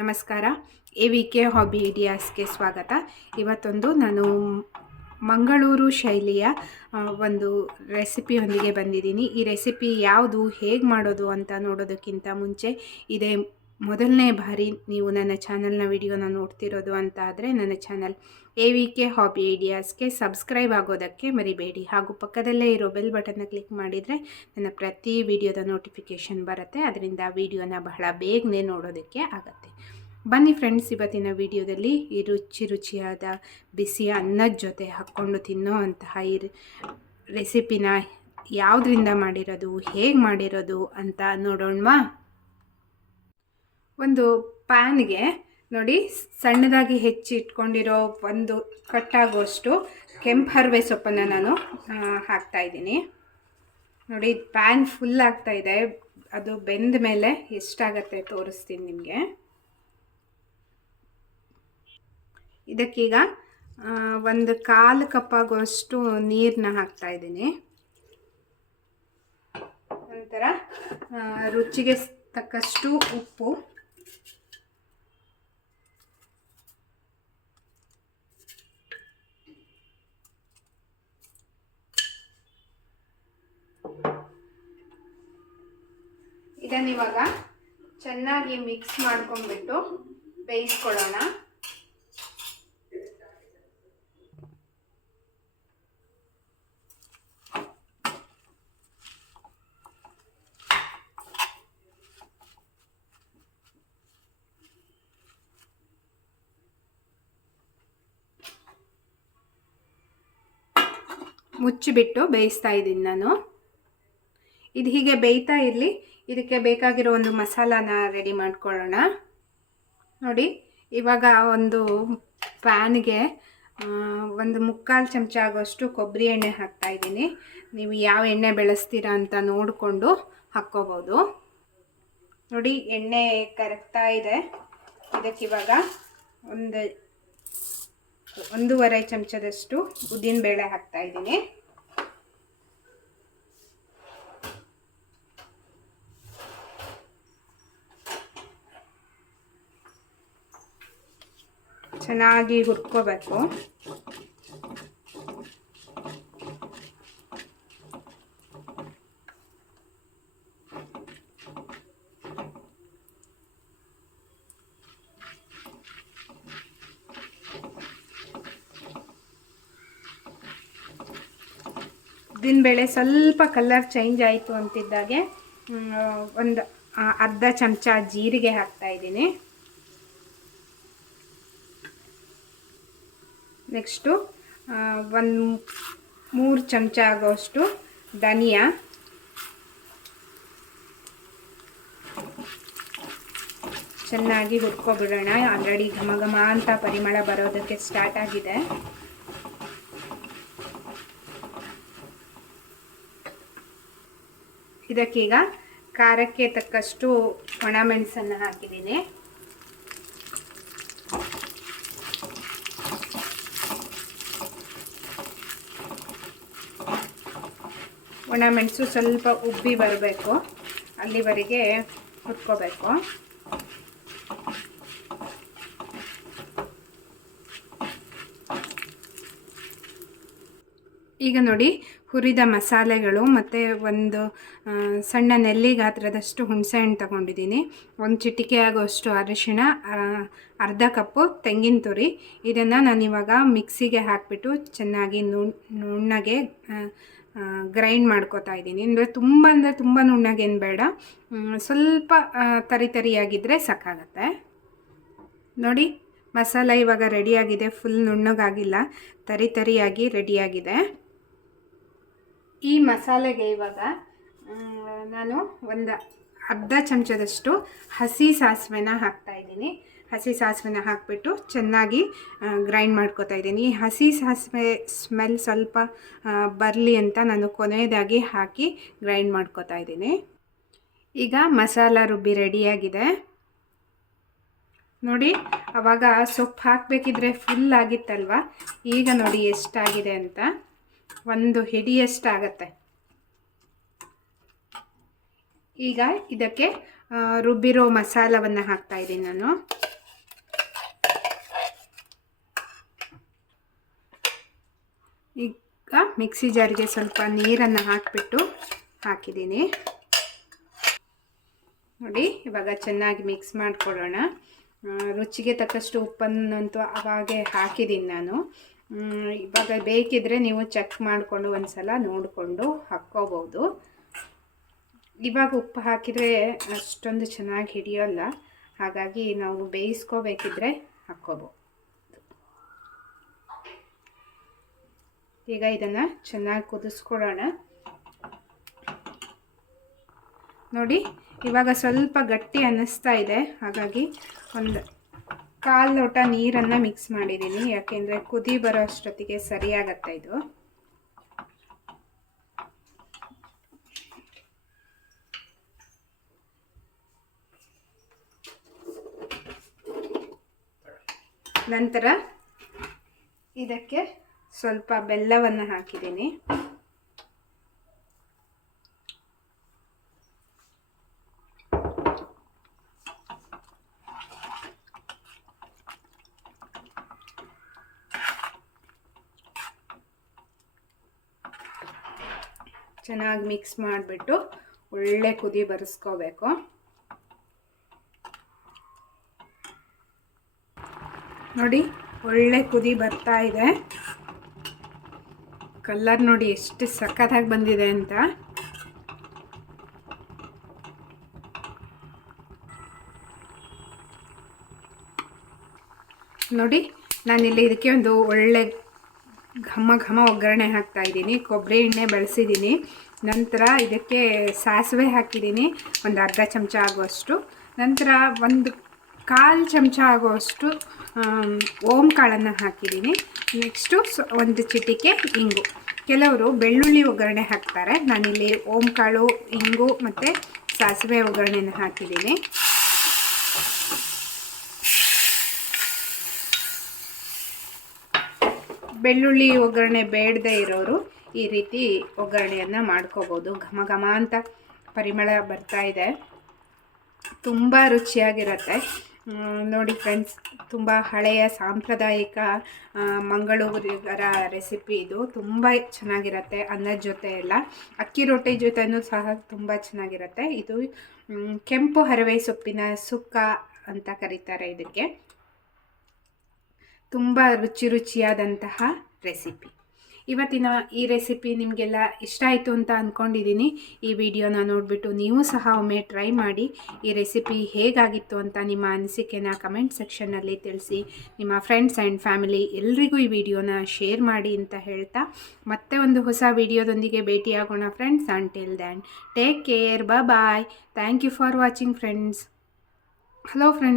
ನಮಸ್ಕಾರ. A V K hobby ಐಡಿಯಾಸ್ಗೆ ಸ್ವಾಗತ. ಇವತ್ತೊಂದು ನಾನು ಮಂಗಳೂರು ಶೈಲಿಯ ಒಂದು ರೆಸಿಪಿಯೊಂದಿಗೆ ಬಂದಿದ್ದೀನಿ. ಈ ರೆಸಿಪಿ ಯಾವುದು, ಹೇಗೆ ಮಾಡೋದು ಅಂತ ನೋಡೋದಕ್ಕಿಂತ ಮುಂಚೆ ಇದೇ ಮೊದಲನೇ ಬಾರಿ ನೀವು ನನ್ನ ಚಾನಲ್ನ ವಿಡಿಯೋನ ನೋಡ್ತಿರೋದು ಅಂತ ಆದರೆ ನನ್ನ channel A V K hobby ಐಡಿಯಾಸ್ಗೆ subscribe ಆಗೋದಕ್ಕೆ ಮರಿಬೇಡಿ. ಹಾಗೂ ಪಕ್ಕದಲ್ಲೇ ಇರೋ ಬೆಲ್ ಬಟನ್ನ ಕ್ಲಿಕ್ ಮಾಡಿದರೆ ನನ್ನ ಪ್ರತಿ ವಿಡಿಯೋದ ನೋಟಿಫಿಕೇಷನ್ ಬರುತ್ತೆ. ಅದರಿಂದ ವಿಡಿಯೋನ ಬಹಳ ಬೇಗನೆ ನೋಡೋದಕ್ಕೆ ಆಗುತ್ತೆ. ಬನ್ನಿ ಫ್ರೆಂಡ್ಸ್, ಇವತ್ತಿನ ವಿಡಿಯೋದಲ್ಲಿ ಈ ರುಚಿ ರುಚಿಯಾದ ಬಿಸಿ ಅನ್ನದ ಜೊತೆ ಹಾಕ್ಕೊಂಡು ತಿನ್ನೋ ಅಂತಹ ಈ ರೆಸಿಪಿನ ಯಾವುದರಿಂದ ಮಾಡಿರೋದು, ಹೇಗೆ ಮಾಡಿರೋದು ಅಂತ ನೋಡೋಣವಾ? ಒಂದು ಪ್ಯಾನ್ಗೆ ನೋಡಿ, ಸಣ್ಣದಾಗಿ ಹೆಚ್ಚಿಟ್ಕೊಂಡಿರೋ ಒಂದು ಕಟ್ಟಾಗುವಷ್ಟು ಕೆಂಪು ಹರವೆ ಸೊಪ್ಪನ್ನು ನಾನು ಹಾಕ್ತಾ ಇದ್ದೀನಿ. ನೋಡಿ, ಪ್ಯಾನ್ ಫುಲ್ ಆಗ್ತಾ ಇದೆ. ಅದು ಬೆಂದ ಮೇಲೆ ಎಷ್ಟಾಗತ್ತೆ ತೋರಿಸ್ತೀನಿ ನಿಮಗೆ. ಇದಕ್ಕೀಗ ಒಂದು ಕಾಲು ಕಪ್ಪಾಗುವಷ್ಟು ನೀರನ್ನ ಹಾಕ್ತಾ ಇದ್ದೀನಿ. ನಂತರ ರುಚಿಗೆ ತಕ್ಕಷ್ಟು ಉಪ್ಪು. ಇದನ್ನಿವಾಗ ಚೆನ್ನಾಗಿ ಮಿಕ್ಸ್ ಮಾಡ್ಕೊಂಡ್ಬಿಟ್ಟು ಬೇಯಿಸ್ಕೊಳ್ಳೋಣ. ಮುಚ್ಚಿಬಿಟ್ಟು ಬೇಯಿಸ್ತಾ ಇದ್ದೀನಿ ನಾನು. ಇದು ಹೀಗೆ ಬೇಯ್ತಾ ಇರಲಿ. ಇದಕ್ಕೆ ಬೇಕಾಗಿರೋ ಒಂದು ಮಸಾಲಾನ ರೆಡಿ ಮಾಡ್ಕೊಳ್ಳೋಣ. ನೋಡಿ, ಇವಾಗ ಒಂದು ಪ್ಯಾನ್ಗೆ ಒಂದು ಮುಕ್ಕಾಲು ಚಮಚ ಆಗೋಷ್ಟು ಕೊಬ್ಬರಿ ಎಣ್ಣೆ ಹಾಕ್ತಾ ಇದ್ದೀನಿ. ನೀವು ಯಾವ ಎಣ್ಣೆ ಬೆಳೆಸ್ತೀರಾ ಅಂತ ನೋಡಿಕೊಂಡು ಹಾಕ್ಕೋಬೋದು. ನೋಡಿ, ಎಣ್ಣೆ ಕರಗ್ತಾ ಇದೆ. ಇದಕ್ಕಿವಾಗ ಒಂದು ಒಂದೂವರೆ ಚಮಚದಷ್ಟು ಉದ್ದಿನಬೇಳೆ ಹಾಕ್ತಾ ಇದ್ದೀನಿ. ಚೆನ್ನಾಗಿ ಹುರ್ಕೋಬೇಕು. ಉದ್ದಿನಬೇಳೆ ಸ್ವಲ್ಪ ಕಲರ್ ಚೇಂಜ್ ಆಯಿತು ಅಂತಿದ್ದಾಗೆ ಒಂದು ಅರ್ಧ ಚಮಚ ಜೀರಿಗೆ ಹಾಕ್ತಾ ಇದ್ದೀನಿ. ನೆಕ್ಸ್ಟು ಒಂದು ಮೂರು ಚಮಚ ಆಗೋಷ್ಟು ಧನಿಯಾ. ಚೆನ್ನಾಗಿ ಹುರ್ಕೊಬಿಡೋಣ. ಆಲ್ರೆಡಿ ಘಮ ಘಮ ಅಂತ ಪರಿಮಳ ಬರೋದಕ್ಕೆ ಸ್ಟಾರ್ಟ್ ಆಗಿದೆ. ಇದಕ್ಕೀಗ ಖಾರಕ್ಕೆ ತಕ್ಕಷ್ಟು ಒಣಮೆಣಸನ್ನು ಹಾಕಿದ್ದೀನಿ. ಒಣಮೆಣಸು ಸ್ವಲ್ಪ ಉಬ್ಬಿ ಬರಬೇಕು. ಅಲ್ಲಿವರೆಗೆ ಹುಟ್ಕೋಬೇಕು ಈಗ ನೋಡಿ ಹುರಿದ ಮಸಾಲೆಗಳು ಮತ್ತು ಒಂದು ಸಣ್ಣ ನೆಲ್ಲಿ ಗಾತ್ರದಷ್ಟು ಹುಣಸೆಹಣ್ಣು ತಗೊಂಡಿದ್ದೀನಿ. ಒಂದು ಚಿಟಿಕೆ ಆಗೋಷ್ಟು ಅರಿಶಿಣ ಅರ್ಧ ಕಪ್ಪು ತೆಂಗಿನ ತುರಿ. ಇದನ್ನು ನಾನಿವಾಗ ಮಿಕ್ಸಿಗೆ ಹಾಕಿಬಿಟ್ಟು ಚೆನ್ನಾಗಿ ನುಣ್, ನುಣ್ಣಗೆ ಗ್ರೈಂಡ್ ಮಾಡ್ಕೋತಾ ಇದ್ದೀನಿ. ಅಂದರೆ ತುಂಬ ಅಂದರೆ ತುಂಬ ನುಣ್ಣಗೇನು ಬೇಡ. ಸ್ವಲ್ಪ ತರಿ ತರಿಯಾಗಿದ್ದರೆ ಸಾಕಾಗತ್ತೆ. ನೋಡಿ, ಮಸಾಲ ಇವಾಗ ರೆಡಿಯಾಗಿದೆ ಫುಲ್ ನುಣ್ಣಗಾಗಿಲ್ಲ. ತರಿ ತರಿಯಾಗಿ ರೆಡಿಯಾಗಿದೆ ಈ ಮಸಾಲೆಗೆ ಇವಾಗ ನಾನು ಒಂದು ಅರ್ಧ ಚಮಚದಷ್ಟು ಹಸಿ ಸಾಸಿವೆನ ಹಾಕ್ತಾಯಿದ್ದೀನಿ ಹಸಿ ಸಾಸಿವೆನ ಹಾಕಿಬಿಟ್ಟು ಚೆನ್ನಾಗಿ ಗ್ರೈಂಡ್ ಮಾಡ್ಕೋತಾ ಇದ್ದೀನಿ. ಹಸಿ ಸಾಸಿವೆ ಸ್ಮೆಲ್ ಸ್ವಲ್ಪ ಬರಲಿ ಅಂತ ನಾನು ಕೊನೆಯದಾಗಿ ಹಾಕಿ ಗ್ರೈಂಡ್ ಮಾಡ್ಕೊತಾ ಇದ್ದೀನಿ. ಈಗ ಮಸಾಲ ರುಬ್ಬಿ ರೆಡಿಯಾಗಿದೆ. ನೋಡಿ, ಅವಾಗ ಸೊಪ್ಪು ಹಾಕಬೇಕಿದ್ರೆ ಫುಲ್ ಆಗಿತ್ತಲ್ವ? ಈಗ ನೋಡಿ ಎಷ್ಟಾಗಿದೆ ಅಂತ. ಒಂದು ಹಿಡಿಯಷ್ಟಾಗತ್ತೆ ಈಗ ಇದಕ್ಕೆ ರುಬ್ಬಿರೋ ಮಸಾಲವನ್ನು ಹಾಕ್ತಾ ಇದ್ದೀನಿ ನಾನು. ಈಗ ಮಿಕ್ಸಿ ಜಾರಿಗೆ ಸ್ವಲ್ಪ ನೀರನ್ನು ಹಾಕಿಬಿಟ್ಟು ಹಾಕಿದ್ದೀನಿ. ನೋಡಿ, ಇವಾಗ ಚೆನ್ನಾಗಿ ಮಿಕ್ಸ್ ಮಾಡಿಕೊಡೋಣ ರುಚಿಗೆ ತಕ್ಕಷ್ಟು ಉಪ್ಪನ್ನಂತೂ ಅವಾಗೆ ಹಾಕಿದ್ದೀನಿ ನಾನು. ಇವಾಗ ಬೇಕಿದ್ರೆ ನೀವು ಚೆಕ್ ಮಾಡಿಕೊಂಡು ಒಂದು ಸಲ ನೋಡಿಕೊಂಡು ಹಾಕ್ಕೋಬೋದು. ಇವಾಗ ಉಪ್ಪು ಹಾಕಿದರೆ ಅಷ್ಟೊಂದು ಚೆನ್ನಾಗಿ ಹಿಡಿಯೋಲ್ಲ. ಹಾಗಾಗಿ ನಾವು ಬೇಯಿಸ್ಕೋಬೇಕಿದ್ರೆ ಹಾಕ್ಕೋಬೋದು. ಈಗ ಇದನ್ನು ಚೆನ್ನಾಗಿ ಕುದಿಸ್ಕೊಳ್ಳೋಣ. ನೋಡಿ, ಇವಾಗ ಸ್ವಲ್ಪ ಗಟ್ಟಿ ಅನ್ನಿಸ್ತಾ ಇದೆ. ಹಾಗಾಗಿ ಒಂದು ಕಾಲು ಲೋಟ ನೀರನ್ನು ಮಿಕ್ಸ್ ಮಾಡಿದ್ದೀನಿ. ಯಾಕೆಂದರೆ ಕುದಿ ಬರೋ ಅಷ್ಟೊತ್ತಿಗೆ ಸರಿಯಾಗತ್ತೆ ಇದು. ನಂತರ ಇದಕ್ಕೆ ಸ್ವಲ್ಪ ಬೆಲ್ಲವನ್ನು ಹಾಕಿದ್ದೀನಿ. ಚೆನ್ನಾಗಿ ಮಿಕ್ಸ್ ಮಾಡಿಬಿಟ್ಟು ಒಳ್ಳೆ ಕುದಿ ಬರೆಸ್ಕೋಬೇಕು. ನೋಡಿ, ಒಳ್ಳೆ ಕುದಿ ಬರ್ತಾ ಇದೆ. ಕಲ್ಲರ್ ನೋಡಿ ಎಷ್ಟು ಸಖತ್ತಾಗಿ ಬಂದಿದೆ ಅಂತ. ನೋಡಿ, ನಾನಿಲ್ಲಿ ಇದಕ್ಕೆ ಒಂದು ಒಳ್ಳೆ ಘಮ ಘಮ ಒಗ್ಗರಣೆ ಹಾಕ್ತಾ ಇದ್ದೀನಿ. ಕೊಬ್ಬರಿ ಎಣ್ಣೆ ಬಳಸಿದ್ದೀನಿ. ನಂತರ ಇದಕ್ಕೆ ಸಾಸಿವೆ ಹಾಕಿದ್ದೀನಿ. ಒಂದು ಅರ್ಧ ಚಮಚ ಆಗುವಷ್ಟು. ನಂತರ ಒಂದು ಕಾಲು ಚಮಚ ಆಗುವಷ್ಟು ಓಮ್ ಕಾಳನ್ನು ಹಾಕಿದ್ದೀನಿ. ನೆಕ್ಸ್ಟು ಒಂದು ಚಿಟಿಕೆ ಇಂಗು. ಕೆಲವರು ಬೆಳ್ಳುಳ್ಳಿ ಒಗ್ಗರಣೆ ಹಾಕ್ತಾರೆ. ನಾನಿಲ್ಲಿ ಓಮ್ ಕಾಳು ಇಂಗು ಮತ್ತು ಸಾಸಿವೆ ಒಗ್ಗರಣೆನ ಹಾಕಿದ್ದೀನಿ. ಬೆಳ್ಳುಳ್ಳಿ ಒಗ್ಗರಣೆ ಬೇಡದೇ ಇರೋರು ಈ ರೀತಿ ಒಗ್ಗರಣೆಯನ್ನು ಮಾಡ್ಕೋಬೋದು. ಘಮ ಘಮ ಅಂತ ಪರಿಮಳ ಬರ್ತಾ ಇದೆ. ತುಂಬ ರುಚಿಯಾಗಿರುತ್ತೆ. ನೋಡಿ ಫ್ರೆಂಡ್ಸ್ ತುಂಬ ಹಳೆಯ ಸಾಂಪ್ರದಾಯಿಕ ಮಂಗಳೂರಿಗರ ರೆಸಿಪಿ ಇದು. ತುಂಬ ಚೆನ್ನಾಗಿರುತ್ತೆ ಅನ್ನದ ಜೊತೆ ಎಲ್ಲ. ಅಕ್ಕಿ ರೊಟ್ಟಿ ಜೊತೆನೂ ಸಹ ತುಂಬ ಚೆನ್ನಾಗಿರುತ್ತೆ. ಇದು ಕೆಂಪು ಹರವೆ ಸೊಪ್ಪಿನ ಸುಕ್ಕ ಅಂತ ಕರೀತಾರೆ ಇದಕ್ಕೆ. ತುಂಬ ರುಚಿ ರುಚಿಯಾದಂತಹ ರೆಸಿಪಿ. ಇವತ್ತಿನ ಈ ರೆಸಿಪಿ ನಿಮಗೆಲ್ಲ ಇಷ್ಟ ಆಯಿತು ಅಂತ ಅಂದ್ಕೊಂಡಿದ್ದೀನಿ ಈ ವಿಡಿಯೋನ ನೋಡಿಬಿಟ್ಟು ನೀವು ಸಹ ಒಮ್ಮೆ ಟ್ರೈ ಮಾಡಿ. ಈ ರೆಸಿಪಿ ಹೇಗಾಗಿತ್ತು ಅಂತ ನಿಮ್ಮ ಅನಿಸಿಕೆನ ಕಮೆಂಟ್ ಸೆಕ್ಷನ್ನಲ್ಲಿ ತಿಳಿಸಿ. ನಿಮ್ಮ ಫ್ರೆಂಡ್ಸ್ ಆ್ಯಂಡ್ ಫ್ಯಾಮಿಲಿ ಎಲ್ರಿಗೂ ಈ ವಿಡಿಯೋನ ಶೇರ್ ಮಾಡಿ ಅಂತ ಹೇಳ್ತಾ ಮತ್ತೆ ಒಂದು ಹೊಸ ವಿಡಿಯೋದೊಂದಿಗೆ ಭೇಟಿಯಾಗೋಣ friends. Until then take care bye thank you for watching friends hello friends